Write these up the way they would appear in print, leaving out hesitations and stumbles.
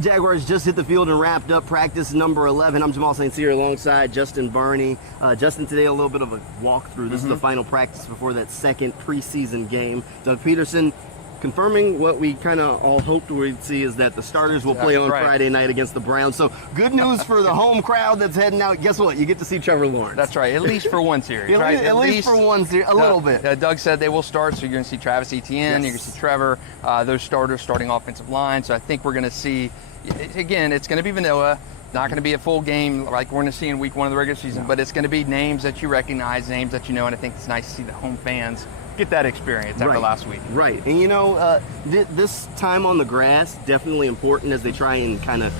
Jaguars just hit the field and wrapped up practice number 11. I'm Jamal St. Cyr alongside Justin Barney. Justin, today a little bit of a walkthrough. This is the final practice before that second preseason game. Doug Peterson confirming what we kind of all hoped we'd see is that the starters will play on Friday night against the Browns. So good news for the home crowd that's heading out. Guess what? You get to see Trevor Lawrence. That's right, at least for one series. At least for one series, a little bit. Doug said they will start, so you're going to see Travis Etienne, you're going to see Trevor, those starters starting offensive line. So I think we're going to see, again, it's going to be vanilla. Not going to be a full game like we're going to see in week one of the regular season, but it's going to be names that you recognize, names that you know, and I think it's nice to see the home fans get that experience after last week. Right, and you know, this time on the grass, definitely important as they try and kind of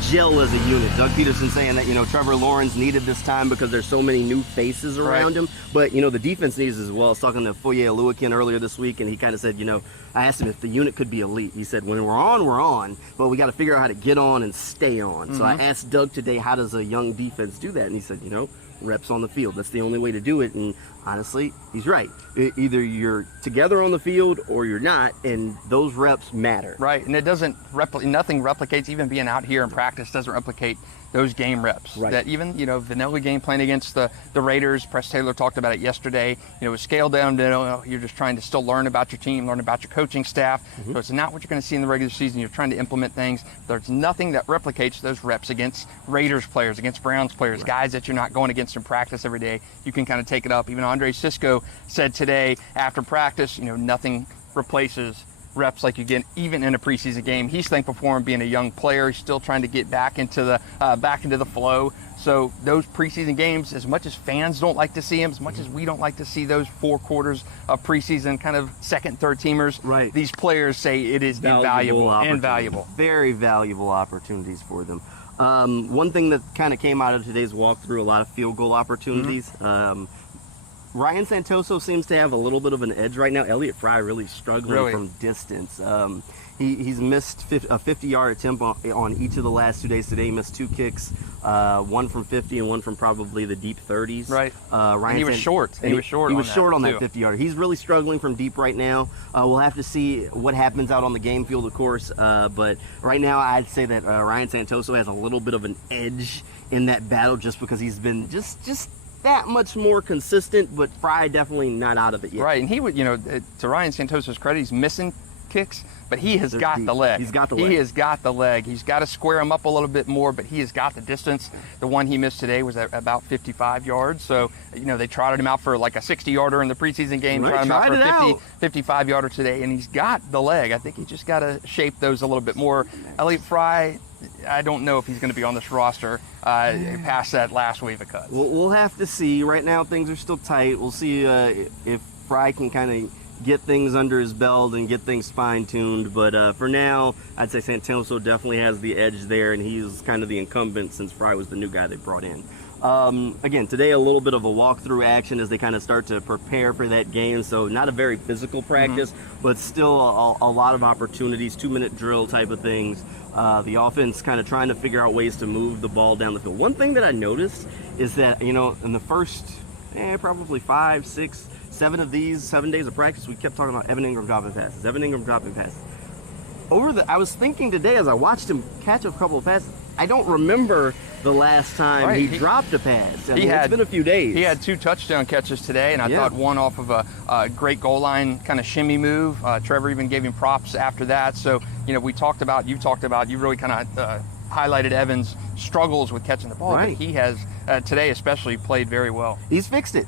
gel as a unit. Doug Peterson saying that, you know, Trevor Lawrence needed this time because there's so many new faces around him, but, you know, the defense needs as well. I was talking to Foye Oluwakin earlier this week, and he kind of said, you know, I asked him if the unit could be elite. He said, when we're on, but we got to figure out how to get on and stay on. So I asked Doug today, how does a young defense do that? And he said, you know, reps on the field. That's the only way to do it. And honestly, he's right. Either you're together on the field or you're not, and those reps matter. Right, and it doesn't nothing replicates, even being out here in practice doesn't replicate those game reps. Right. That even, you know, vanilla game playing against the Raiders, Press Taylor talked about it yesterday, you know, it was scaled down to, you're just trying to still learn about your team, learn about your coaching staff. So it's not what you're going to see in the regular season. You're trying to implement things. There's nothing that replicates those reps against Raiders players, against Browns players, guys that you're not going against in practice every day. You can kind of take it up. Even Andre Cisco said today after practice, you know, nothing replaces reps like you get even in a preseason game. He's thankful for him being a young player. He's still trying to get back into the flow. So those preseason games, as much as fans don't like to see them, as much as we don't like to see those 4 quarters of preseason kind of second, third teamers, these players say it is invaluable. Very valuable opportunities for them. One thing that kind of came out of today's walkthrough, a lot of field goal opportunities. Ryan Santoso seems to have a little bit of an edge right now. Elliott Fry really struggling from distance. He's missed a 50-yard attempt on each of the last 2 days. Today he missed 2 kicks, one from 50 and one from probably the deep 30s. Right. Ryan he was short. He was short on that 50-yarder. He's really struggling from deep right now. We'll have to see what happens out on the game field, of course. But right now I'd say that Ryan Santoso has a little bit of an edge in that battle just because he's been just that much more consistent, but Fry definitely not out of it yet. Right, and he would, you know, to Ryan Santoso's credit, he's missing kicks, but he has got the leg. He's got the leg. He has got the leg. He's got to square him up a little bit more, but he has got the distance. The one he missed today was at about 55 yards. So, you know, they trotted him out for like a 60-yarder in the preseason game, trotted him out for a 55-yarder today, and he's got the leg. I think he just got to shape those a little bit more. Elliott Fry, I don't know if he's going to be on this roster past that last wave of cuts. We'll have to see. Right now, things are still tight. We'll see if Fry can kind of get things under his belt and get things fine-tuned. But for now, I'd say Santoso definitely has the edge there, and he's kind of the incumbent since Fry was the new guy they brought in. Again, today a little bit of a walkthrough action as they kind of start to prepare for that game. So not a very physical practice, but still a lot of opportunities, 2-minute drill type of things. The offense kind of trying to figure out ways to move the ball down the field. One thing that I noticed is that, you know, in the first probably 5, 6, 7 of these 7 days of practice, we kept talking about Evan Engram dropping passes. I was thinking today as I watched him catch a couple of passes, I don't remember the last time he dropped a pass. It's been a few days. He had 2 touchdown catches today, and I thought one off of a great goal line kind of shimmy move. Trevor even gave him props after that. So, you know, you really kind of highlighted Evan's struggles with catching the ball, but he has today especially played very well. He's fixed it.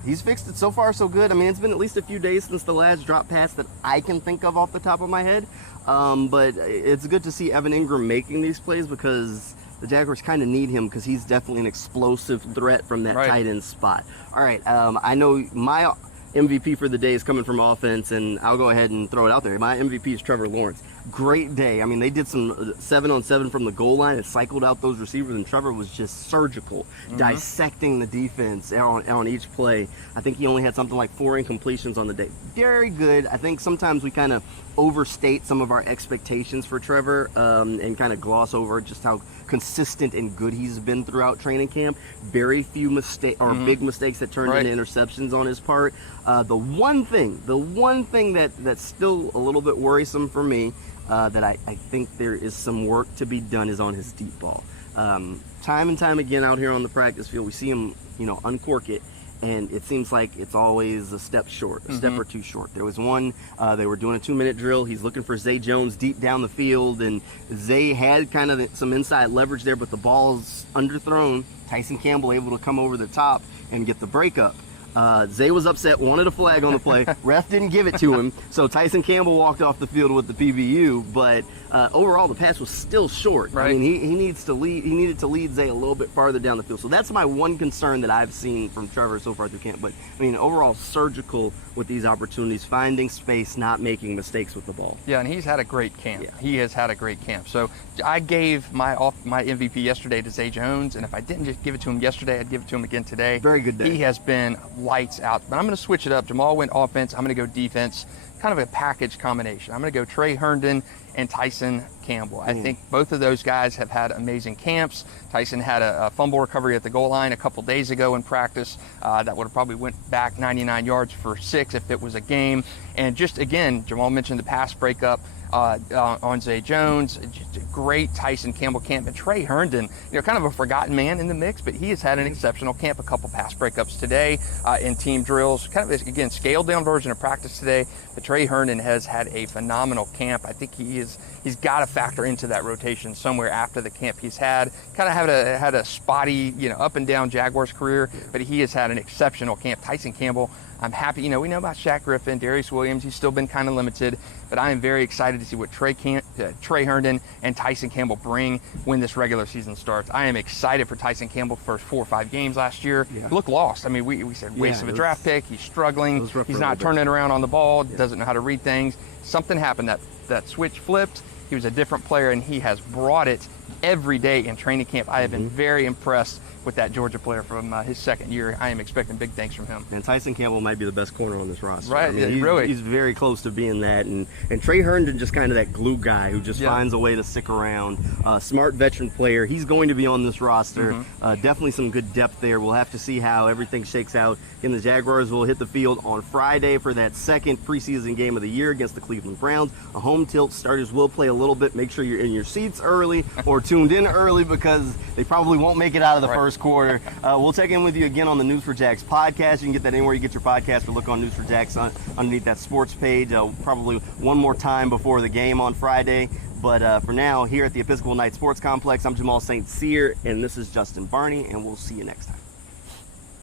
So far so good. I mean, it's been at least a few days since the last drop pass that I can think of off the top of my head. But it's good to see Evan Engram making these plays because the Jaguars kind of need him because he's definitely an explosive threat from that tight end spot. All right, I know my MVP for the day is coming from offense, and I'll go ahead and throw it out there. My MVP is Trevor Lawrence. Great day. I mean, they did some 7-on-7 from the goal line and cycled out those receivers, and Trevor was just surgical, dissecting the defense on each play. I think he only had something like 4 incompletions on the day. Very good. I think sometimes we kind of overstate some of our expectations for Trevor and kind of gloss over just how consistent and good he's been throughout training camp. Very few big mistakes that turned into interceptions on his part. The one thing that's still a little bit worrisome for me that I think there is some work to be done is on his deep ball. Time and time again out here on the practice field, we see him, uncork it, and it seems like it's always a step short, a step or two short. There was one, they were doing a 2-minute drill. He's looking for Zay Jones deep down the field, and Zay had kind of some inside leverage there, but the ball's underthrown. Tyson Campbell able to come over the top and get the breakup. Zay was upset, wanted a flag on the play. Ref didn't give it to him, so Tyson Campbell walked off the field with the PBU. But overall, the pass was still short. Right. I mean, he needs to lead. He needed to lead Zay a little bit farther down the field. So that's my one concern that I've seen from Trevor so far through camp. But I mean, overall, surgical with these opportunities, finding space, not making mistakes with the ball. Yeah, and he's had a great camp. Yeah. He has had a great camp. So I gave my MVP yesterday to Zay Jones, and if I didn't just give it to him yesterday, I'd give it to him again today. Very good day. He has been lights out. But I'm going to switch it up. Jamal went offense. I'm going to go defense. Kind of a package combination. I'm going to go Trey Herndon and Tyson Campbell. I think both of those guys have had amazing camps. Tyson had a fumble recovery at the goal line a couple days ago in practice that would have probably went back 99 yards for 6 if it was a game. And just again, Jamal mentioned the pass breakup on Zay Jones. Just a great Tyson Campbell camp. And Trey Herndon, kind of a forgotten man in the mix, but he has had an exceptional camp. A couple pass breakups today in team drills. Kind of, again, scaled down version of practice today. But Trey Herndon has had a phenomenal camp. I think he's got to factor into that rotation somewhere after the camp he's had. Kind of had a spotty, up and down Jaguars career, but he has had an exceptional camp. Tyson Campbell, I'm happy. We know about Shaq Griffin, Darius Williams. He's still been kind of limited, but I am very excited to see what Trey Herndon and Tyson Campbell bring when this regular season starts. I am excited for Tyson Campbell for 4 or 5 games last year. Yeah. He looked lost. I mean, we said waste of a draft pick. He's struggling. He's not turning around on the ball. Doesn't know how to read things. Something happened. That switch flipped. He was a different player, and he has brought it every day in training camp. I have been very impressed with that Georgia player from his second year. I am expecting big things from him. And Tyson Campbell might be the best corner on this roster. Right, I mean, really. He's very close to being that. And Trey Herndon, just kind of that glue guy who just finds a way to stick around. Smart veteran player. He's going to be on this roster. Definitely some good depth there. We'll have to see how everything shakes out. And the Jaguars will hit the field on Friday for that second preseason game of the year against the Cleveland Browns. A home tilt. Starters will play a little bit. Make sure you're in your seats early or tuned in early because they probably won't make it out of the first quarter. We'll check in with you again on the News4Jags podcast. You can get that anywhere you get your podcast or look on News4Jags underneath that sports page. Probably one more time before the game on Friday. But for now, here at the Episcopal Knight Sports Complex, I'm Jamal St. Cyr, and this is Justin Barney, and we'll see you next time.